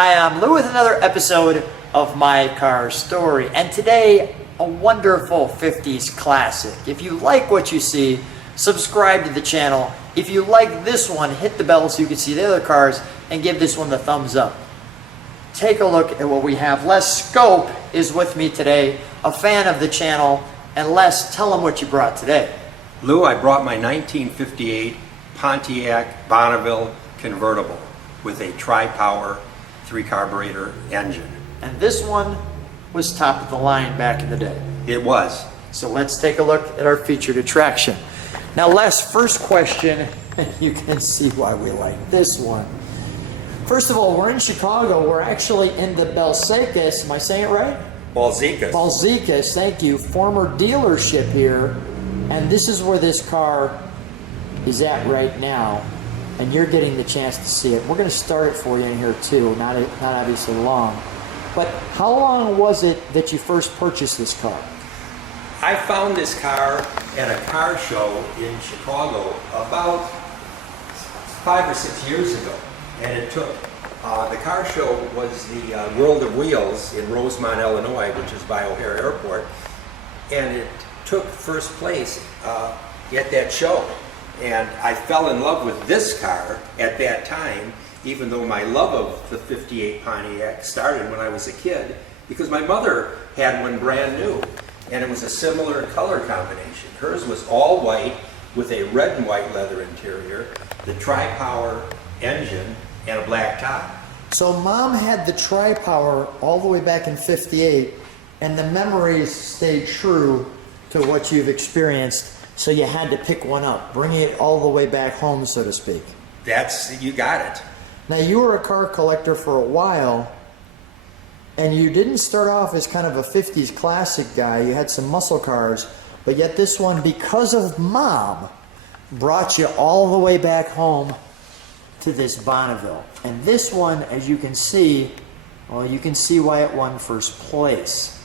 Hi, I'm Lou with another episode of My Car Story, and today a wonderful 50s classic. If you like what you see, subscribe to the channel. If you like this one, hit the bell so you can see the other cars and give this one the thumbs up. Take a look at what we have. Les Scope is with me today, a fan of the channel. And Les, tell them what you brought today. Lou, I brought my 1958 Pontiac Bonneville Convertible with a tri-power 3-carburetor engine. And this one was top of the line back in the day. It was. So let's take a look at our featured attraction. Now Les, first question, you can see why we like this one. First of all, we're in Chicago. We're actually in the Balsecas, am I saying it right? Balsecas. Balsecas, thank you. Former dealership here. And this is where this car is at right now. And you're getting the chance to see it. We're going to start it for you in here too, not obviously long. But how long was it that you first purchased this car? I found this car at a car show in Chicago about 5 or 6 years ago. And it took, the car show was the World of Wheels in Rosemont, Illinois, which is by O'Hare Airport. And it took first place at that show. And I fell in love with this car at that time, even though my love of the 58 Pontiac started when I was a kid, because my mother had one brand new, and it was a similar color combination. Hers was all white with a red and white leather interior, the tri-power engine, and a black top. So Mom had the tri-power all the way back in 58, and the memories stayed true to what you've experienced. So you had to pick one up, bring it all the way back home, so to speak. You got it. Now you were a car collector for a while, and you didn't start off as kind of a 50s classic guy. You had some muscle cars, but yet this one, because of Mom, brought you all the way back home to this Bonneville. And this one, as you can see, well, you can see why it won first place.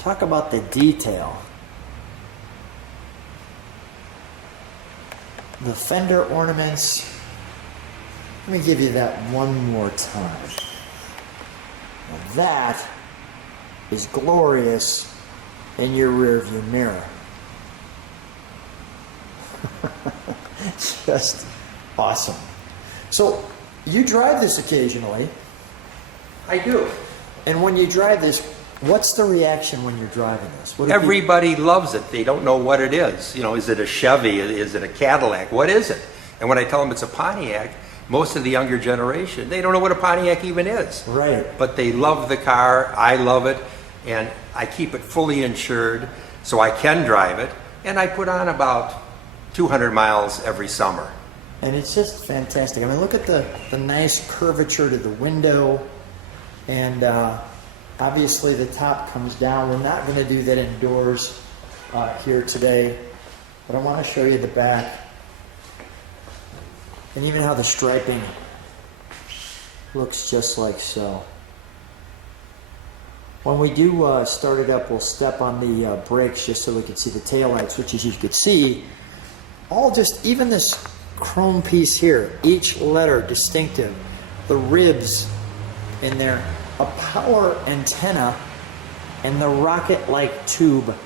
Talk about the detail. The fender ornaments. Let me give you that one more time. Now that is glorious in your rearview mirror. Just awesome. So you drive this occasionally. I do. And when you drive this, what's the reaction when you're driving this? Everybody loves it. They don't know what it is. You know, is it a Chevy? Is it a Cadillac? What is it? And when I tell them it's a Pontiac, most of the younger generation, they don't know what a Pontiac even is. Right. But they love the car. I love it. And I keep it fully insured so I can drive it. And I put on about 200 miles every summer. And it's just fantastic. I mean, look at the nice curvature to the window. And obviously the top comes down. We're not going to do that indoors here today, but I want to show you the back and even how the striping looks just like so. When we do start it up, we'll step on the brakes just so we can see the taillights, which as you can see, even this chrome piece here, each letter distinctive, the ribs in there, a power antenna, and the rocket-like tube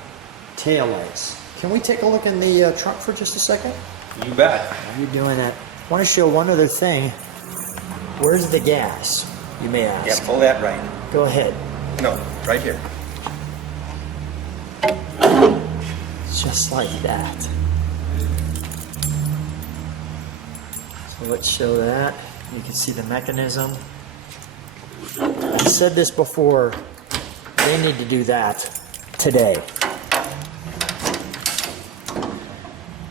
taillights. Can we take a look in the trunk for just a second? You bet. While you're doing that, I want to show one other thing. Where's the gas, you may ask? Yeah, pull that right. Go ahead. No, right here. Just like that. So let's show that. You can see the mechanism. I said this before, they need to do that today.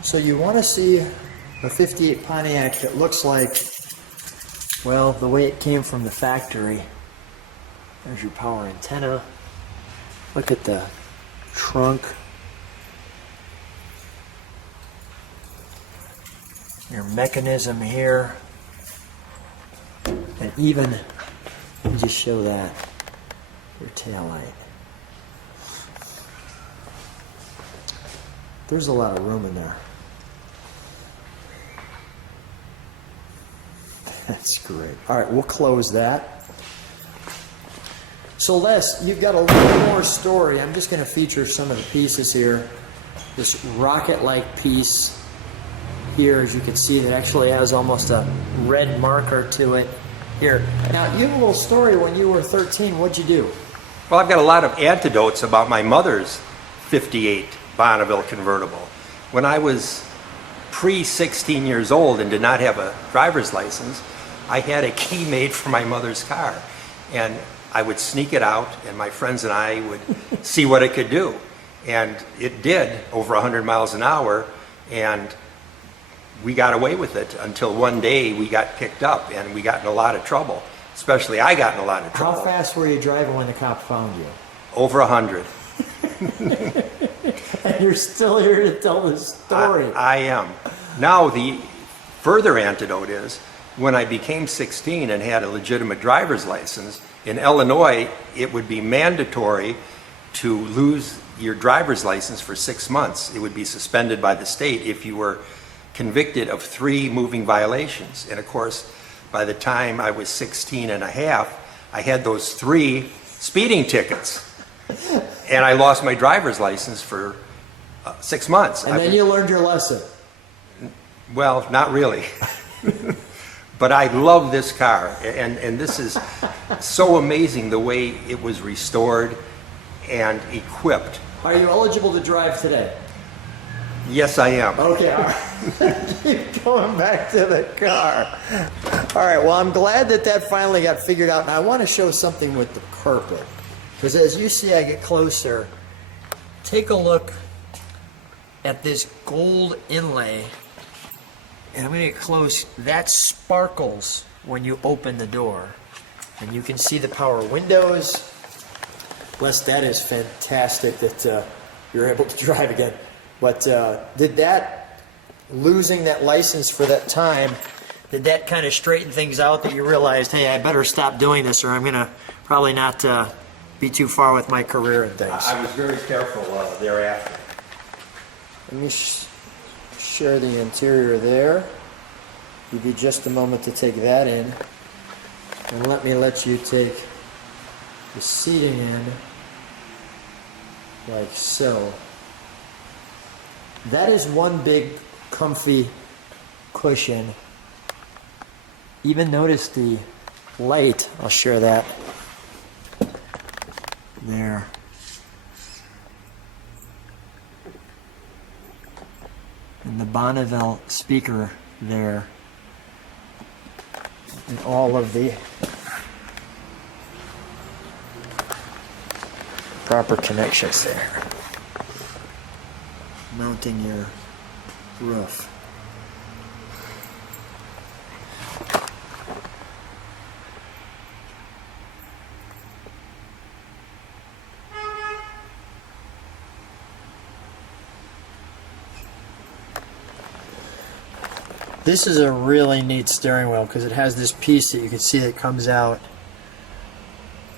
So you want to see a 58 Pontiac that looks like, well, the way it came from the factory. There's your power antenna. Look at the trunk. Your mechanism here. And even, let me just show that, your tail light. There's a lot of room in there. That's great. All right, we'll close that. So Les, you've got a little more story. I'm just going to feature some of the pieces here. This rocket-like piece here, as you can see, that actually has almost a red marker to it. Here. Now, you have a little story. When you were 13, what'd you do? Well, I've got a lot of anecdotes about my mother's 58 Bonneville Convertible. When I was pre-16 years old and did not have a driver's license, I had a key made for my mother's car. And I would sneak it out, and my friends and I would see what it could do. And it did over 100 miles an hour, and we got away with it until one day we got picked up, and we got in a lot of trouble. Especially I got in a lot of trouble. How fast were you driving when the cop found you? Over 100. And you're still here to tell this story. I am. Now the further antidote is, when I became 16 and had a legitimate driver's license, in Illinois it would be mandatory to lose your driver's license for 6 months. It would be suspended by the state if you were convicted of 3 moving violations. And of course, by the time I was 16 and a half, I had those 3 speeding tickets. And I lost my driver's license for 6 months. And then you learned your lesson. Well, not really. But I love this car. And this is so amazing the way it was restored and equipped. Are you eligible to drive today? Yes, I am. Okay, all right. Keep going back to the car. All right, well, I'm glad that that finally got figured out. And I want to show something with the carpet. Because as you see, I get closer. Take a look at this gold inlay. And I'm going to get close. That sparkles when you open the door. And you can see the power windows. Les, that is fantastic that you're able to drive again. But did that, losing that license for that time, did that kind of straighten things out that you realized, hey, I better stop doing this or I'm going to probably not be too far with my career and things? I was very careful thereafter. Let me share the interior there. Give you just a moment to take that in. And let you take the seating in like so. That is one big comfy cushion. Even notice the light. I'll share that. There. And the Bonneville speaker there. And all of the proper connections there. Mounting your roof. This is a really neat steering wheel because it has this piece that you can see that comes out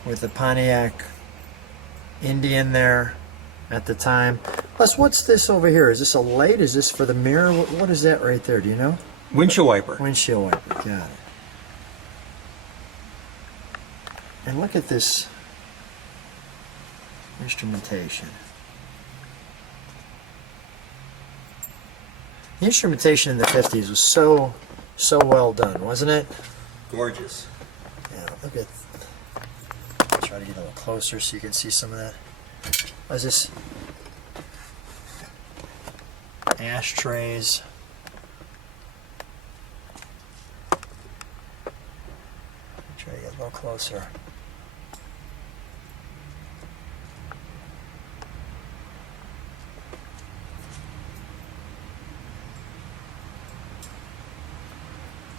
with the Pontiac Indian there at the time. Plus, what's this over here? Is this a light? Is this for the mirror? What is that right there? Do you know? Windshield wiper. Windshield wiper, got it. And look at this instrumentation. The instrumentation in the 50s was so well done, wasn't it? Gorgeous. Yeah, look at. Try to get a little closer so you can see some of that. What's this? Ashtrays. Try to get a little closer.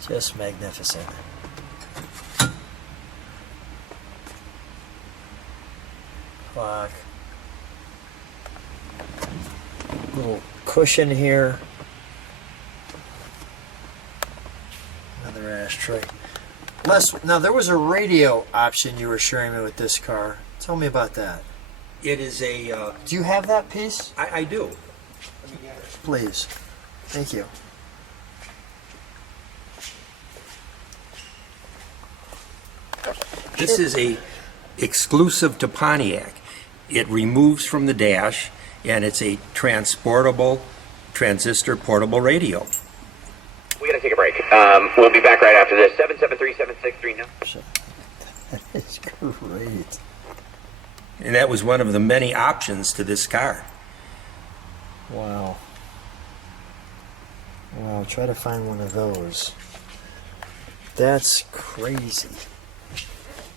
Just magnificent. Clock. Little cushion here. Another ashtray. Les, now there was a radio option you were sharing me with this car. Tell me about that. It is a... Do you have that piece? I do. Please. Thank you. This is a exclusive to Pontiac. It removes from the dash, and it's a transportable transistor portable radio. We gotta take a break. We'll be back right after this. 773-7639. That is great. And that was one of the many options to this car. Wow. Wow, try to find one of those. That's crazy.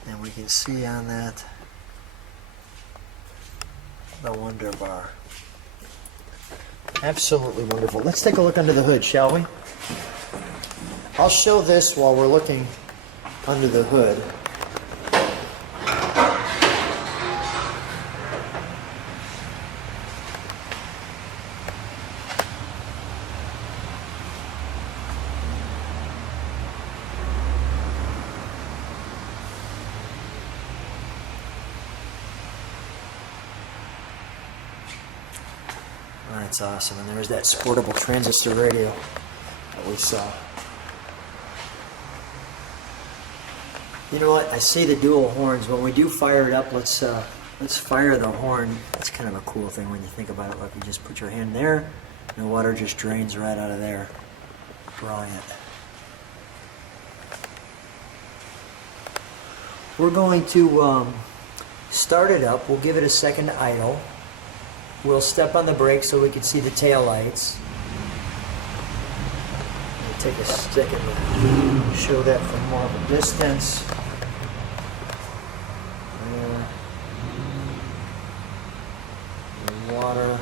And we can see on that the Wonder Bar. Absolutely wonderful. Let's take a look under the hood, shall we? I'll show this while we're looking under the hood. That's awesome. And there's that sportable transistor radio that we saw. You know what? I see the dual horns. When we do fire it up, let's fire the horn. That's kind of a cool thing when you think about it. Like you just put your hand there, and the water just drains right out of there. Brilliant. We're going to start it up. We'll give it a second to idle. We'll step on the brake so we can see the tail lights. We'll take a stick and show that from more of a distance. There. The water.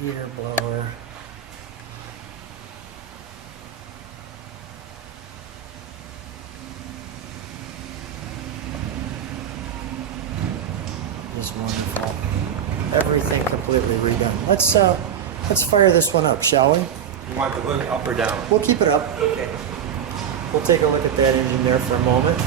Heater blower. Is wonderful. Everything completely redone. Let's fire this one up, shall we? You want the hood up or down? We'll keep it up. Okay. We'll take a look at that engine there for a moment.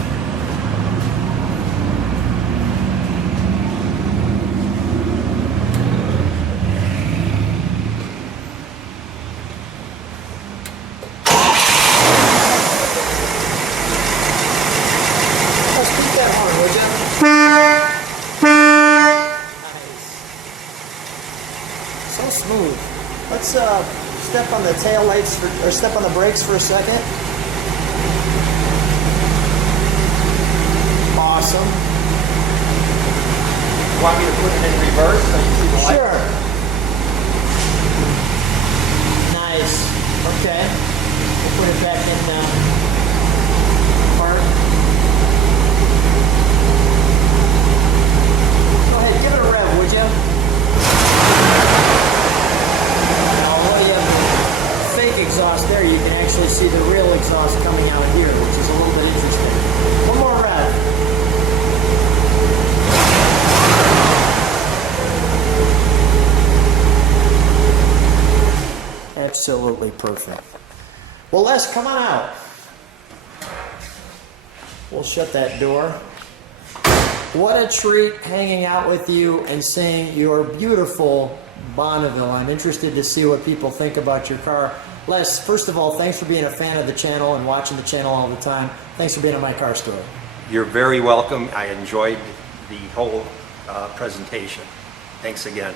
So smooth. Let's step on the tail lights or step on the brakes for a second. Awesome. Want me to put it in reverse so you see the light? Sure. Nice. Okay. We'll put it back in park. Go ahead, give it a rev, would you? Exhaust there, you can actually see the real exhaust coming out here, which is a little bit interesting. One more rev. Absolutely perfect. Well, Les, come on out. We'll shut that door. What a treat hanging out with you and seeing your beautiful Bonneville. I'm interested to see what people think about your car. Les, first of all, thanks for being a fan of the channel and watching the channel all the time. Thanks for being on my car story. You're very welcome. I enjoyed the whole presentation. Thanks again.